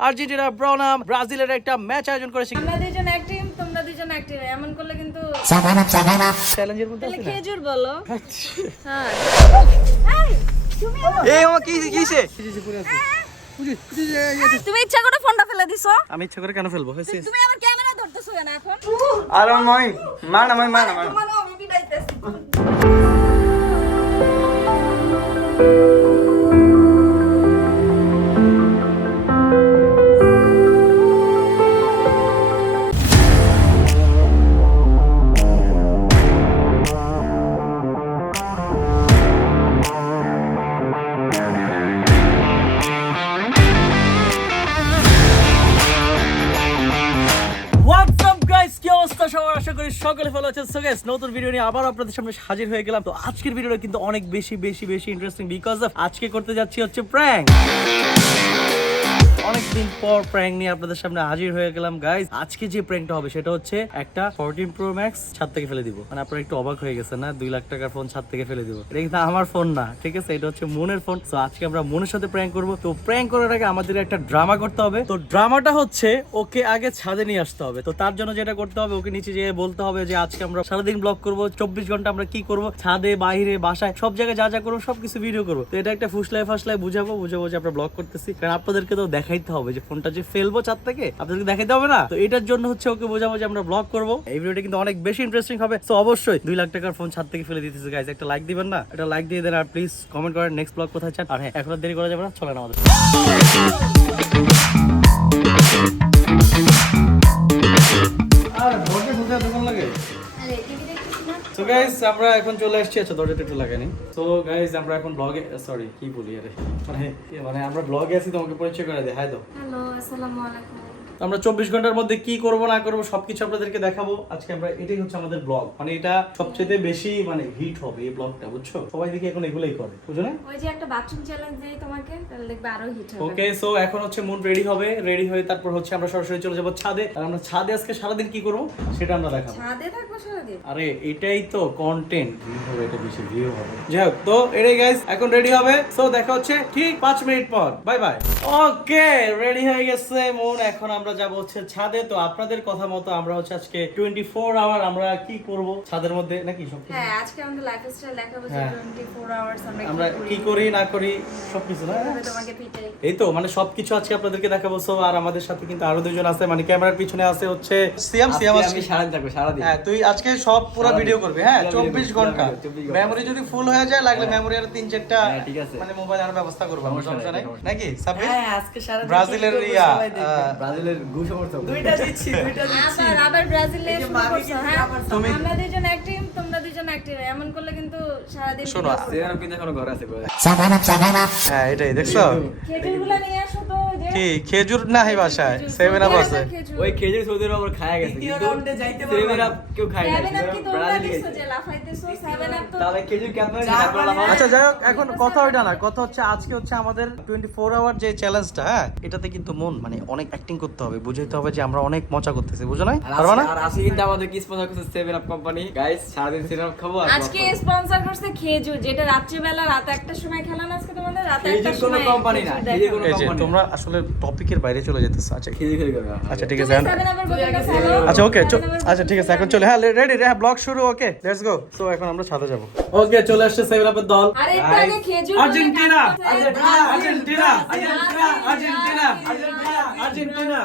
Argentina বনাম ব্রাজিলের একটা ম্যাচ আয়োজন করেছে। আমরা দুইজন এক টিম, তোমরা দুইজন এক টিম। এমন করলে কিন্তু চ্যালেঞ্জের মধ্যে তাহলে আছে না? খেজুর বলো। হ্যাঁ। এই আমার কি কিছে? তুমি ইচ্ছা করে ফোনটা ফেলে দিছো? আমি ইচ্ছা করে কেন ফেলবো? হয়েছে তুমি আমার ক্যামেরা ধরতেছো কেন এখন? আর নয় মার না মার না তোমার আমি পিটাইতেছি। হোয়াটস আপ গাইস, কি অবস্থা সবার? আশা করি সকলে ভালো আছেন। সো গাইস, নতুন ভিডিও নিয়ে আবার আপনাদের সামনে হাজির হয়ে গেলাম। তো আজকের ভিডিওটা কিন্তু অনেক বেশি ইন্টারেস্টিং বিকজ অফ আজকে করতে যাচ্ছি হচ্ছে প্র্যাঙ্ক। অনেকদিন পর প্র্যাঙ্ক নিয়ে আপনাদের সামনে হাজির হয়ে গেলাম গাইস। আজকে যে প্র্যাঙ্কটা হবে সেটা হচ্ছে একটা 14 Pro Max ছাদ থেকে ফেলে দিব। মানে আপনারা একটু অবাক হয়ে গেছেন না? 2 লাখ টাকার ফোন ছাদ থেকে ফেলে দিব। এটা কিন্তু আমার ফোন না, ঠিক আছে? এটা হচ্ছে মনের ফোন। তো আজকে আমরা মনের সাথে প্র্যাঙ্ক করব। তো প্র্যাঙ্ক করার আগে আমাদের একটা ড্রামা করতে হবে। তো ড্রামাটা হচ্ছে ওকে আগে ছাদে নিয়ে আসতে হবে। তো তার জন্য যেটা করতে হবে, ওকে নিচে যেয়ে বলতে হবে যে আজকে আমরা সারাদিন ব্লগ করব, 24 ঘন্টা আমরা কি করব, ছাদে বাইরে বাসায় সব জায়গায় যা যা করবো সবকিছু ভিডিও করবো। তো এটা একটা ফুসলাই ফাসলাই বুঝাবো যে আমরা ব্লগ করতেছি। কারণ আপনাদেরকে তো দেখাইতে হবে যে ফোনটা যে ফেলবো ছাদ থেকে, আপনাদেরকে দেখাইতে হবে না? তো এটার জন্য হচ্ছে ওকে বোঝাবো যে আমরা ব্লগ করবো। এই ভিডিওটা কিন্তু অনেক বেশি ইন্টারেস্টিং হবে। তো অবশ্যই 2 লাখ টাকার ফোন ছাদ থেকে ফেলে দিতেছে গাইস, একটা লাইক দিবেন না? একটা লাইক দিয়ে দেন আর প্লিজ কমেন্ট করেন নেক্সট ব্লগ কোথায় চান। আর হ্যাঁ, এখন আর দেরি করা যাবে না, চলেন আমাদের। আর ভোটে খুঁজে দোকান লাগে। আরে টিভি দেখছিস না? সো গাইস, আমরা এখন চলে আসছি। আচ্ছা, দরজাটা একটু লাগানি। সো গাইস, আমরা এখন ব্লগে, সরি কি বলি আরে, মানে আমরা ব্লগে আছি। তোমাকে পরিচয় করে দেই। হাই দাও। হ্যালো, আসসালামু আলাইকুম। আমরা 24 ঘন্টার মধ্যে কি করব না করব সবকিছু আপনাদেরকে দেখাবো। আজকে আমরা এটাই হচ্ছে আমাদের ব্লগ। মানে এটা সবচেয়ে বেশি মানে হিট হবে এই ব্লগটা, বুঝছো? সবাই দেখি এখন এগুলাই করে, বুঝছো না? ওই যে একটা বাথরুম চ্যালেঞ্জ দেই তোমাকে, তাহলে দেখবে আরো হিট হবে। ওকে, সো এখন হচ্ছে মুন রেডি হবে। রেডি হয়ে তারপর হচ্ছে আমরা সরাসরি চলে যাব ছাদে। আর আমরা ছাদে আজকে সারাদিন কি করব সেটা আমরা দেখাবো। ছাদে থাকবো সারাদিন? আরে এটাই তো কন্টেন্ট, ভিউ হবে, এটা বেশি ভিউ হবে। যাই হোক, তো এটাই গাইস, এখন রেডি হবে। সো দেখা হচ্ছে ঠিক 5 মিনিট পর। Bye bye. ওকে, রেডি হয়ে গেছে মন। এখন আমরা যাব হচ্ছে ছাদে। তো আপনাদের কথা মতো আমরা হচ্ছে আজকে 24 আওয়ার আমরা কি করব ছাদের মধ্যে নাকি সব। হ্যাঁ, আজকে আমাদের লাইফস্টাইল দেখাবো যে হ্যাঁ। 24 আওয়ার্স আমরা কি করি না করি সবকিছু না। কিভাবে তোমাকে পিটাই। এই তো মানে সবকিছু আজকে আপনাদেরকে দেখাবো। সো আর আমাদের সাথে কিন্তু আরো দুজন আছে, মানে ক্যামেরার পিছনে আছে হচ্ছে সিয়াম। আমি সারাদিন থাকবো, সারাদিন। হ্যাঁ, তুই আজকে সব পুরো ভিডিও করবি। হ্যাঁ, 24 ঘন্টা। 24 ঘন্টা। মেমরি যদি ফুল হয়ে যায়, লাগলে মেমরি আর 3-4টা হ্যাঁ, ঠিক আছে। মানে মোবাইল আর ব্যবস্থা করব। সমস্যা সমস্যা নাই নাই। নাকি সাব্বির? হ্যাঁ, আজকে সারাদিন ব্রাজিলের কি করবো ইয়া, সবাই দেখবে। ব্রাজিলের গু সমর্থক। দুইটা দিচ্ছি। আবার ব্রাজিলে এই যে শুরু মামি করছো। কিন্তু হ্যাঁ, আবার তুমি- আমরা দুইজন এক টিম, তোমরা দুইজন এক টিম। এমন করলে কিন্তু সারাদিন শোনো, video করবো। সেরকম কিন্তু এখনো ঘরে আছে বলে। হ্যাঁ এটাই দেখছো খেজুরগুলো নিয়ে আসো তো, ওই যে কি খেজুর নাই বাসায়? 7 আপ আছে। খেজুর। ওই খেজুর সৌদি আরব খায়া গেছে। দ্বিতীয় কিন্তু রাউন্ডে যাইতে পারবে না। 7 আপ কেউ খায় না। 7 আপ কি তোমরা ব্রাজিল দিছো খাইছে। যে লাফাইতেছো? 7 আপ তো তাহলে খেজুর কি আপনারা চার না করলাম? মানে- আচ্ছা যাই হোক, এখন কথা ওইটা না, কথা হচ্ছে আজকে হচ্ছে আমাদের 24 আওয়ার যে চ্যালেঞ্জটা। হ্যাঁ, এটাতে কিন্তু মন মানে অনেক অ্যাক্টিং করতে হবে, বুঝাইতে হবে যে আমরা অনেক মজা করতেছি, বুঝো না? পারবা না? আর আজকে কিন্তু আমাদের কি স্পন্সর করছে 7 আপ কোম্পানি। গাইস, সারাদিন 7 আপ খাবো আর আজকে স্পন্সর করছে খেজুর, যেটা রাত্রিবেলা রাত 1টার সময় খেলাম আজকে তোমাদের রাত 1টার খেজুর কোনো সময়। কোম্পানি না, খেজুর খেজুর দেখাবো। কোনো এই যে কোম্পানি। তোমরা আসলে টপিকের বাইরে চলে যেতেছো। আচ্ছা খেজুর খেজুর করবে। আচ্ছা ঠিক আছে। তুমি 7 আপের বোতলটা ফেলো। আচ্ছা ওকে, 7 আপের আচ্ছা ঠিক আছে, এখন চলে। হ্যাঁ রেডি, হ্যাঁ ব্লগ শুরু। Okay let's go. সো এখন আমরা ছাদে যাব। ওকে, চলে আসছে 7 আপের দল। আরে একটু আগে খেজুর Argentina, Argentina, Argentina, Argentina, Argentina, Argentina.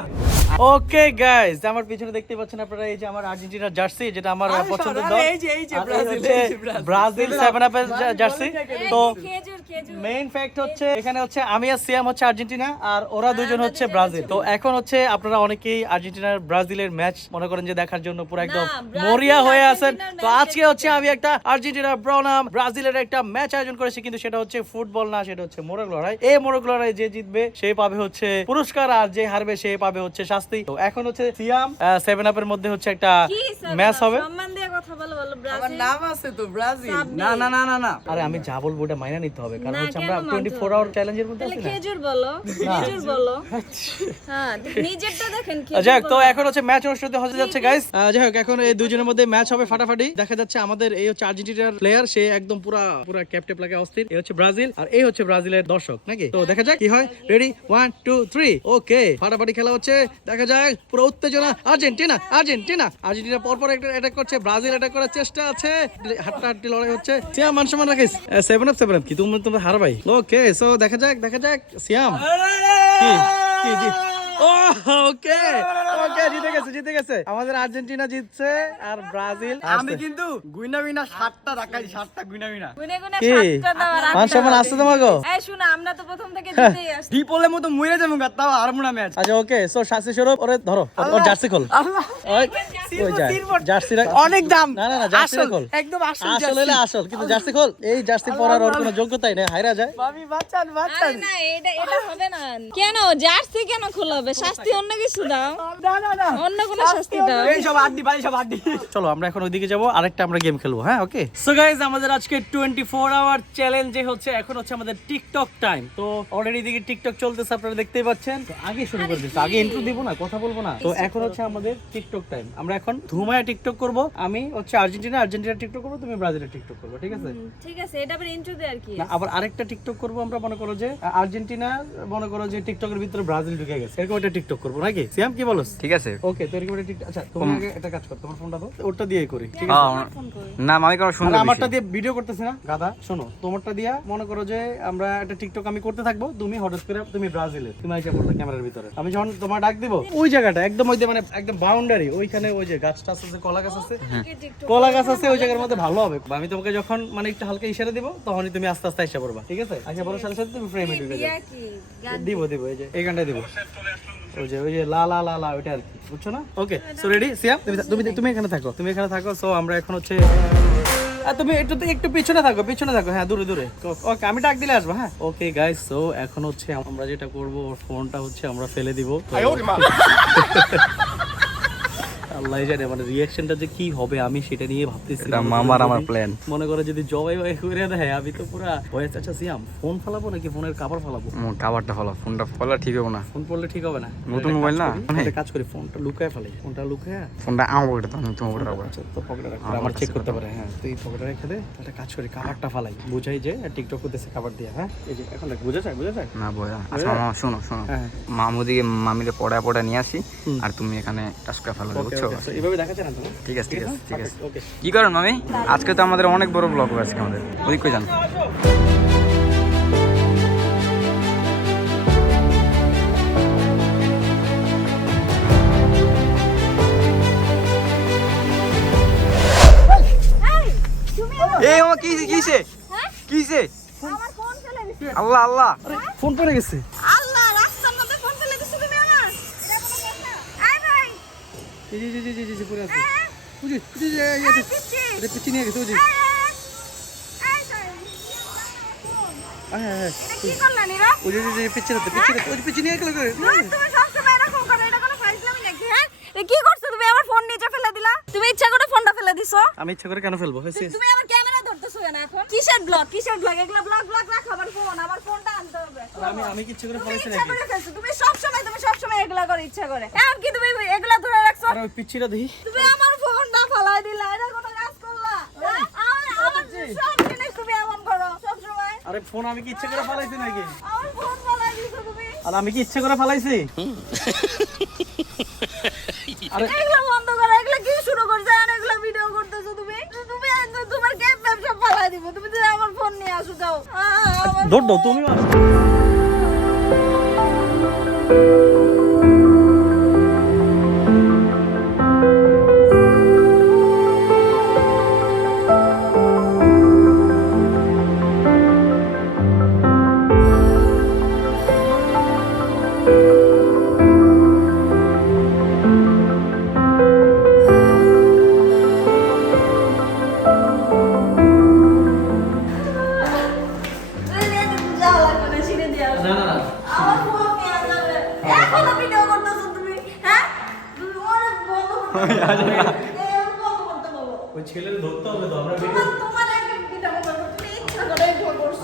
Okay guys, আমার পিছনে দেখতে পাচ্ছেন আপনারা, এই যে আমার আর্জেন্টিনার জার্সি, যেটা আমার পছন্দের দল। এই যে আর এই ব্রাজিল, হচ্ছে এই যে ব্রাজিল। ব্রাজিল 7 আপের জার্সি। তো খেজুর খেজুর। মেইন ফ্যাক্ট হচ্ছে এখানে হচ্ছে আমি আর সিয়াম হচ্ছে আর্জেন্টিনা, আর ওরা দুজন হচ্ছে ব্রাজিল। তো এখন হচ্ছে আপনারা অনেকেই আর্জেন্টিনার ব্রাজিলের ম্যাচ মনে করেন যে দেখার জন্য পুরো একদম ব্রাজিল মরিয়া হয়ে আছেন। আর্জেন্টিনার তো match আজকে হচ্ছে আমি একটা আর্জেন্টিনার বনাম ব্রাজিলের একটা ম্যাচ আয়োজন করেছি, কিন্তু সেটা হচ্ছে ফুটবল না, সেটা হচ্ছে মোরগ লড়াই। এই মোরগ লড়াই যে জিতবে সে পাবে হচ্ছে পুরস্কার, আর যে হারবে সে পাবে হচ্ছে শাস্তি। আসতেই। তো এখন হচ্ছে সিয়াম 7 আপের মধ্যে হচ্ছে একটা কি ম্যাচ হবে। সম্মান দিয়ে কথা বলো ব্রাজিল। আমার নাম আছে তো ব্রাজিল। না না না না না, আরে আমি যা বলবো ওটা মাইনা নিতে হবে, কারণ না, হচ্ছে আমরা কেন মানতে 24 আওয়ার চ্যালেঞ্জের মধ্যে তাহলে আছি না। খেজুর বলো, খেজুর বলো। হ্যাঁ, নিজেরটা দেখেন খেজুর। যাই হোক, তো এখন হচ্ছে ম্যাচ অনুষ্ঠিত হতে যাচ্ছে গাইস। যাই হোক, এখন এই দুজনের মধ্যে ম্যাচ হবে ফাটাফাটি। দেখা যাচ্ছে আমাদের এই হচ্ছে আর্জেন্টিনার প্লেয়ার, সে একদম পুরা ক্যাপটেপ লাগে অস্থির। এই হচ্ছে ব্রাজিল আর এই হচ্ছে ব্রাজিলের দর্শক নাকি। তো দেখা যাক কি হয়। রেডি 1 2 3 ওকে, ফাটাফাটি খেলা হচ্ছে। দেখা যাক, পুরো উত্তেজনা। আর্জেন্টিনা আর্জেন্টিনা আর্জেন্টিনা পরপর একটা অ্যাটাক করছে, ব্রাজিল অ্যাটাক করার চেষ্টা আছে, হাড্ডাহাড্ডি লড়াই হচ্ছে। সিয়াম মান সম্মান রাখিস। 7 আপ কি তোমরা হারবাই। ওকে, সো দেখা যাক সিয়াম কি কি জি। ওকে ওকে, জিতে গেছে আমাদের আর্জেন্টিনা জিতছে আর ব্রাজিল আমি কিন্তু গুইনা 7টা রাখাই, 7টা গুইনা। গুনে গুনে কি 7টা দেওয়ার মান সম্মান আসছে তোমাকে। এই শোনো, আমরা তো প্রথম থেকে জিতেই আসছি। ডিপলের মতো মরে যাবো গা, তাও হারবো না ম্যাচ। আচ্ছা ওকে, সো শাস্তি স্বরূপ ওরে ধরো, ওর জার্সি খোল। ওই জার্সি অনেক দাম। না না না, জার্সি খোল। একদম আসল আসল হলে আসল, কিন্তু জার্সি খোল। এই জার্সি পরার ওর কোনো যোগ্যতাই নেই, হাইরা যায়। ভাবি বাচ্চান আরে না, এটা হবে না। কেন জার্সি কেন খোলাবে? শাস্তি অন্য কিছু দাও, না অন্য কোনো শাস্তি দাও। এই সব আড্ডি ভাই, সব আড্ডি। চলো আমরা এখন ওইদিকে যাবো, আরেকটা আমরা গেম খেলবো। হ্যাঁ ওকে, সো গাইস, আমাদের আজকে 24 আওয়ার চ্যালেঞ্জে হচ্ছে এখন হচ্ছে আমাদের টিকটক টাইম। তো অলরেডি দিকে টিকটক চলতেছে, আপনারা দেখতেই পাচ্ছেন। তো আগে শুরু করে দিচ্ছি, আগে ইন্ট্রো দিব না, কথা বলবো না। তো এখন হচ্ছে আমাদের টিকটক টাইম। আমরা এখন ধুমায় টিকটক করব। আমি হচ্ছে আর্জেন্টিনা টিকটক করবো, তুমি ব্রাজিলের টিকটক করবো, ঠিক আছে? ঠিক আছে, এটা আবার ইন্ট্রো দে আর কি। না, আবার আরেকটা টিকটক করবো আমরা, মনে করো যে আর্জেন্টিনা, মনে করো যে টিকটকের ভিতরে ব্রাজিল ঢুকে গেছে, এরকম একটা টিকটক করবো নাকি? সিয়াম কি বলো? ঠিক আছে। ওকে, তো এরকম একটা টিকটক। আচ্ছা, তুমি আগে একটা কাজ করো, তোমার ফোনটা দাও, ওটা দিয়ে করি, ঠিক আছে? ফোন করে না আমি কোনো মানে আমারটা দিয়ে ভিডিও করতেছি না গাদা, শোনো, তোমারটা দিয়া মনে করো যে আমরা একটা টিকটক আমি করতে থাকবো, তুমি হঠাৎ করে তুমি ব্রাজিলের, তুমি আইসা পড়লে ক্যামেরার ভিতরে, আমি যখন তোমার ডাক দিব ওই জায়গাটা একদম ওই যে মানে একদম বাউন্ডারি, ওইখানে ওই যে গাছটা আছে, কলা গাছ আছে, কলা গাছ আছে, ওই জায়গার মধ্যে ভালো হবে। আমি তোমাকে যখন মানে একটু হালকা ইশারা দিব, তখনই তুমি আস্তে আস্তে আইসা পড়বা, ঠিক আছে? আইসা পড়ার সাথে সাথে তুমি ফ্রেমে ঢুকে যাবে। কি গান দিব এই যে এই গানটা দিব, ওই যে লা লা লা লা, ওইটা আর কি, বুঝছো না? ওকে, সো রেডি সিয়াম, তুমি এখানে থাকো, সো আমরা এখন হচ্ছে তুমি একটু পিছনে থাকো, হ্যাঁ, দূরে। ওকে, আমি ডাক দিলে আসবো, হ্যাঁ। ওকে গাইস, সো এখন হচ্ছে আমরা যেটা করব, ওর ফোনটা হচ্ছে আমরা ফেলে দিব। আল্লাহ জানে মানে রিঅ্যাকশনটা যে কি হবে, আমি সেটা নিয়ে ভাবতেছি। এটা মামার আমার প্ল্যান। মনে করে যদি জবাই করে দেয়, আমি তো পুরা ভয়েস। আচ্ছা সিয়াম, ফোন ফালাবো নাকি ফোনের কভার ফালাবো? কাভারটা ফলো, ফোনটা ফলো ঠিক হবে না। ফোন পড়লে ঠিক হবে না, নতুন মোবাইল না? একটা কাজ করি, ফোনটা লুকায় ফেলাই, ফোনটা আমার পকেটে, তো আমি তোমার পকেটে রাখবো। আচ্ছা, তো পকেটে রাখ, আমার চেক করতে পারে। হ্যাঁ, তুই পকেটে রেখে দে, একটা কাজ করি, কাভারটা ফালাই, বুঝাই যে টিকটক করতেছে কাভার দিয়ে। হ্যাঁ, এই যে এখন দেখ, বুঝা যায় না বয়া। আচ্ছা মামা শোনো হ্যাঁ। মামুদিকে মামিরে পড়া নিয়ে আসি, আর তুমি এখানে টাচ করে ফেলো, বুঝছো? এইভাবে দেখাচ্ছে না তো? ঠিক আছে ওকে, কি করেন মামি? আজকে তো আমাদের অনেক বড় ব্লগ হবে আজকে আমাদের, ওই কই যান? এই মামা কিছে আমার ফোন ফেলে দিছো। আল্লাহ ফোন পড়ে গেছে। আল্লাহ, রাস্তার মধ্যে ফোন ফেলে দিছো তুমি আমার। এই ভাই, জি পড়ে আছে। বুঝি পিছি নিয়ে গেছে, বুঝি। এই ভাই, হ্যাঁ, কি করলা নিরা? ওই যে পিছি নিয়ে গেল। তুমি সবসময় এরকম করো, এটা কোনো ফাইজলামি নাকি? হ্যাঁ, এ কি করছো তুমি? আমার ফোন নিচে ফেলে দিলা, তুমি ইচ্ছা করে ফোনটা ফেলে দিছো। আমি ইচ্ছা করে কেন ফেলবো? তুমি আমার ক্যামেরা ধরতেছো কেন এখন? কিসের ব্লগ এগুলা ব্লগ রাখ, আমার ফোনটা আনতে হবে। আমি কি ইচ্ছা করে তুমি ফেলাইছি ইচ্ছা নাকি? করে ফেলছো, তুমি সবসময় এগুলা করে ইচ্ছা করে। এখন কি তুমি এগুলা ধরে রাখছো? আরে ওই পিচ্ছিটা দেখি। তুমি আমার ফোনটা ফালাই দিলা, এটা কোনো কাজ করলা? হ্যাঁ? আমার সব জিনিস তুমি এমন করো সবসময়। আরে ফোন আমি কি ইচ্ছা করে ফেলাইছি নাকি? আমার ফোন ফালাই দিছো তুমি। আর আমি কি ইচ্ছা করে ফেলাইছি? আরে এগুলা বন্ধ করো, এগুলা কি শুরু করছো? আর এগুলা ভিডিও করতেছো তুমি? তোমার ক্যাপ সব ফালাই দিব। তুমি যদি আমার ফোন নিয়ে আসো, যাও। আমার দৌড় দাও তুমি। যাওয়া লাগবে না, ছিঁড়ে দেওয়া লাগবে। না না না, আমার ফোন নিয়ে যাবে। এখনো ভিডিও করতেছো তুমি? হ্যাঁ? ওই ছেলের ধরতে হবে তো আমরা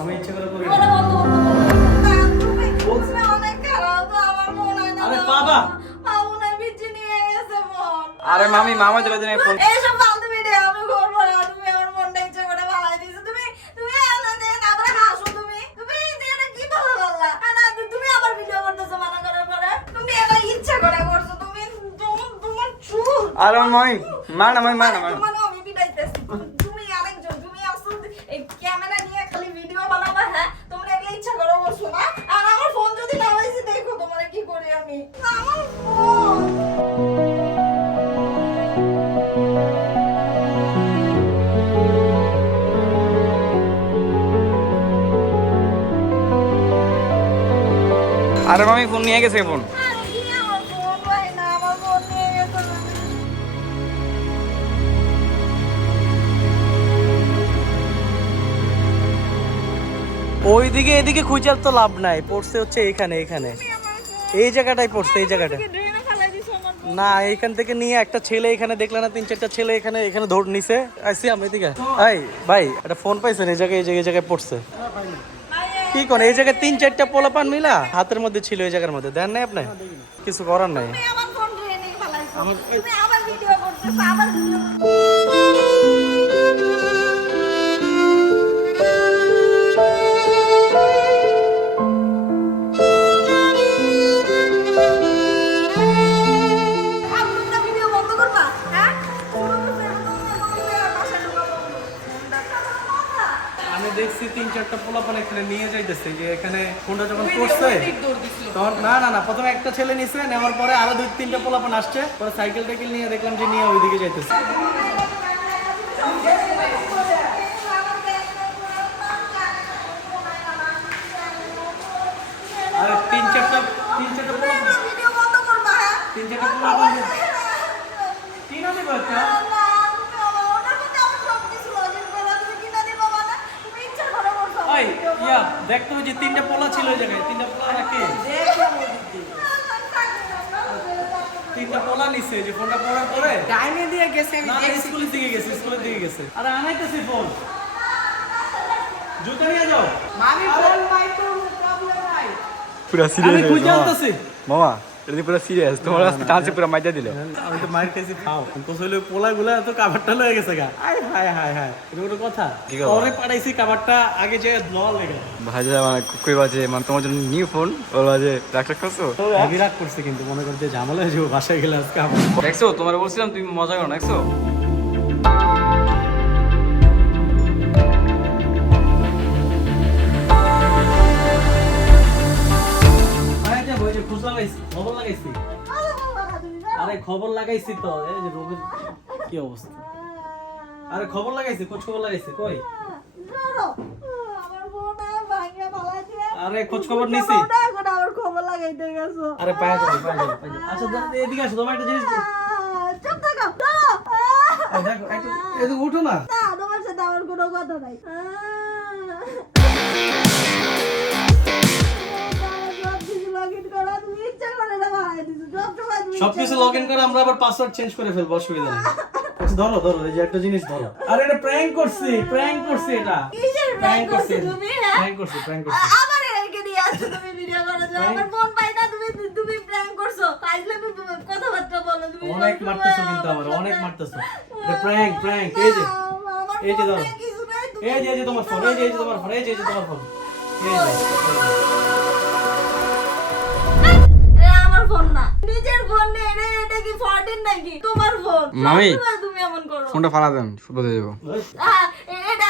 আমি ইচ্ছে করে করি আরে বাবা আরে মামি মামা চলে যাবে ফোন এইসব ফালতু ভিডিও আমি করবো না। তুমি আমার ফোনটা ইচ্ছে করে বালাই দিছো। তুমি আবার হাসো। তুমি এটা কি ভালো বললা? না তুমি আবার ভিডিও করতেছো মানা করার পরে। তুমি এটা ইচ্ছা করে করছো। তোমার চুল। আরে মামি মা না মামি তোমার আমি পিটাইতেছি। তুমি আরেকজন। তুমি আসলে এই ক্যামেরা নিয়ে খালি ভিডিও বানাবা। হ্যাঁ তোমরা এগুলো ইচ্ছা করে করছো না। আর আমার ফোন যদি না হইছে দেখো তোমারে কি করি আমি। আমার ফোন আরে মামি ফোন নিয়ে গেছে ফোন ওইদিকে এদিকে খুঁজার তো লাভ নাই, পড়ছে হচ্ছে এখানে এই জায়গাটাই পড়ছে, এই জায়গাটা না। এইখান থেকে নিয়ে একটা ছেলে এখানে দেখলে না, 3-4টা ছেলে এখানে ধর নিছে। আইসি আমি এদিকে ভাই একটা ফোন পাইছেন এই জায়গায় পড়ছে কি কোন এই জায়গায় 3-4টা পোলাপান মিলা হাতের মধ্যে ছিল, এই জায়গার মধ্যে দেন নাই আপনি? কিছু করার নাই। আমি দেখছি 3-4টা পোলাপান এখানে নিয়ে যাইতেছে, যে এখানে ফোনটা যখন করছে তখন না প্রথমে একটা ছেলে নিছে, নেওয়ার পরে আরো 2-3টা পোলাপান আসছে, পরে সাইকেল নিয়ে দেখলাম যে নিয়ে ওইদিকে যাইতেছে। আরে 3-4টা পোলাপান 3-4টা পোলাপান কি নামে বাচ্চা দেখতে যে 3টা পোলা ছিল ওই জায়গায়, 3টা পোলা রাখে 3টা পোলা নিছে, যে ফোনটা পড়ার পরে ডাইনে দিয়ে গেছে আমি না দেখছি। স্কুলের দিকে গেছে। আরে আনাইতেছি ফোন, জুতা নিয়ে যাও। মামি ফোন পাই তো প্রবলেম নাই। পুরা আমি সিরিয়াস খুঁজে আনতেছি। মামা এটা পুরা সিরিয়াস, তোমার কাছে টানছে পুরা মাইজা দিল। আমি তো মাইর খাইছি খাও, তো হইলো পোলাগুলা এত কাভারটা লয়ে গেছে গা। হায় এটা কোনো কথা? কি কথা? পরে পাঠাইছি কাভারটা আগে যে ধোয়া লেগে ভাজা মানে কই বাজে মানে তোমার জন্য নিউ ফোন ওর বাজে রাখ করছো। হেভি রাগ করছে, কিন্তু মনে কর যে ঝামেলা হয়ে যাবো বাসায় গেলে আজকে আমার। দেখছো তোমার বলছিলাম তুমি মজা করো না, দেখছো? খবর লাগাইছি তো, এই যে রোগের কি অবস্থা। আরে খবর লাগাইছি, খোঁজ খবর লাগাইছি, কই? আরে খোঁজ খবর নিছি। খবর লাগাইতে গেছো। আরে পায়া যাবে। আচ্ছা এদিকে আসো, তোমার একটা জিনিস চুপ থাকো। দেখো একটু এদিকে উঠো না। না তোমার সাথে আমার কোনো কথা নাই। সবকিছু লগ ইন করে আমরা আবার পাসওয়ার্ড চেঞ্জ করে ফেলবো, অসুবিধা নেই। আচ্ছা ধরো এই যে একটা জিনিস ধরো। আরে এটা প্র্যাঙ্ক করছি এটা। কিসের prank করছো তুমি? প্র্যাঙ্ক করছি। আবার এরকে দিয়ে আসছো তুমি ভিডিও করার জন্য। আমার ফোন পাই না, তুমি প্র্যাঙ্ক করছো। ফাইজলে কথাবার্তা বলো তুমি। অনেক মারতেছো কিন্তু আমার, অনেক মারতেছো। এটা প্র্যাঙ্ক এই যে ধরো। এই যে তোমার ফোন, এই যে তোমার ফোন। আমার ফোন না, নিজের ফোন নেই রে। এটা কি 14 নাকি তোমার ফোন? মামি, তুমি এমন করো। ফোনটা ফালা দেন, শুভ দিয়ে দেবো। এটা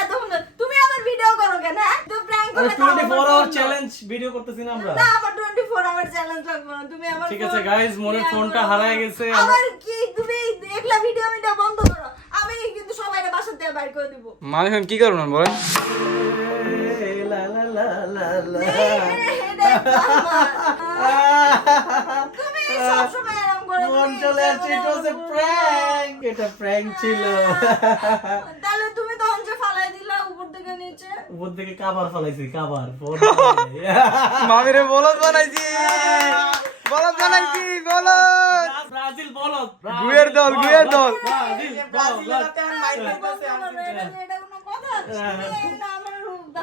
তুমি আবার ভিডিও করো কেন? হ্যাঁ তুমি প্র্যাঙ্ক আরে করে 24 আওয়ার চ্যালেঞ্জ ভিডিও করতেছি না আমরা। না আমার 24 আওয়ার চ্যালেঞ্জ লাগবে না। তুমি আমার ঠিক আছে গাইস, মনের ফোনটা হারায় গেছে। আবার কি তুমি একলা ভিডিও বন্ধ করো। আমি কিন্তু সবাইকে বাসা থেকে বাইর করে দিব। মামি এখন কি করবেন বলেন? তুমি সবসময় এরকম করো। ফোন চলে আসছে, এটা হচ্ছে প্র্যাঙ্ক। এটা প্র্যাঙ্ক ছিল। তাহলে তুমি তখন যে ফালাই দিলা উপর থেকে নিচে। উপর থেকে কাভার ফলাইছি, কাভার ফোন। মামিরে বলদ বানাইছি, বলো। ব্রাজিল বলো গুয়ের দল, গুয়ের দল। ব্রাজিল ব্রাজিলের বলো। হাতে আর মাইক দিতেছে এটা কোনো কথা? এটা আমার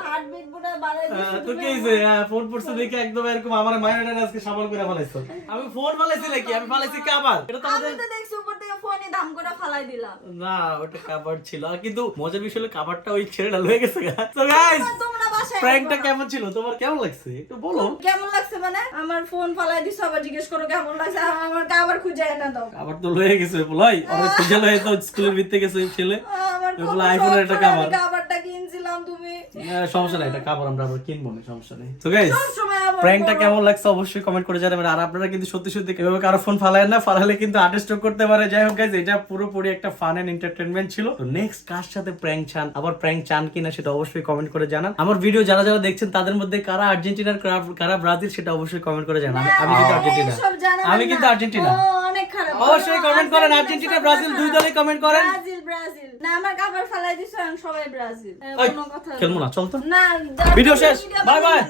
হার্টবিট পুরো বাড়াই দিছে তো কি হইছে ফোন পড়ছে দেখে একদম এরকম আমার মায়ের আজকে সাবাল করে ফেলাইছো আমি ফোন ফেলাইছি নাকি আমি ফেলাইছি কাবার এটা তো আমি আমাদের তো দেখছি উপর থেকে ফোনই দাম করে ফালাই দিলাম। না ওটা কাবার ছিল আর কিন্তু মজার বিষয় হলো কাবারটা ওই ছেড়ে লয়ে গেছে তো গাইস তোমরা বাসায় প্র্যাঙ্কটা আসবা না। কেমন ছিল তোমার কেমন লাগছে একটু বলো কেমন লাগছে মানে আমার ফোন ফালাই দিছো আবার জিজ্ঞেস করো কেমন লাগছে আমার কাবার খুঁজে এনে দাও। কাবার তো লয়ে গেছে বলাই অনেক খুঁজে লয়ে তো স্কুলের ভিতরে গেছে ওই ছেলে আমার এগুলো কত iPhone এর শখ একটা করে আমি cover। কাবারটা কিনছিলাম তুমি সমস্যা নাই এটা কাবার আমরা আবার কিনবো না সমস্যা নেই তো গাইস সব সময় আমার প্র্যাঙ্কটা বলো। কেমন লাগছে অবশ্যই কমেন্ট করে জানাবেন আর আপনারা কিন্তু সত্যি সত্যি এভাবে কারো ফোন ফালায় না ফালালে কিন্তু আনস্টক করতে পারে যাই হোক গাইস এটা পুরোপুরি একটা ফান এন্ড এন্টারটেইনমেন্ট ছিল তো নেক্সট কার সাথে প্র্যাঙ্ক চান আবার প্র্যাঙ্ক চান কিনা সেটা অবশ্যই কমেন্ট করে জানান আমার ভিডিও যারা যারা দেখছেন তাদের মধ্যে কারা আর্জেন্টিনার কারা ব্রাজিল সেটা অবশ্যই কমেন্ট করে জানান আমি কিন্তু আর্জেন্টিনা এইসব জানাবেন আমি না। কিন্তু আর্জেন্টিনা ও, অনেক খারাপ। অবশ্যই কমেন্ট করেন আর্জেন্টিনা ব্রাজিল দুই দলই কমেন্ট করেন ব্রাজিল ব্রাজিল না আমার কাবার ফালাই দিছো এখন সবাই ব্রাজিল ওই, কোনো কথা খেলবো না চল তো না ভিডিও শেষ বাই বাই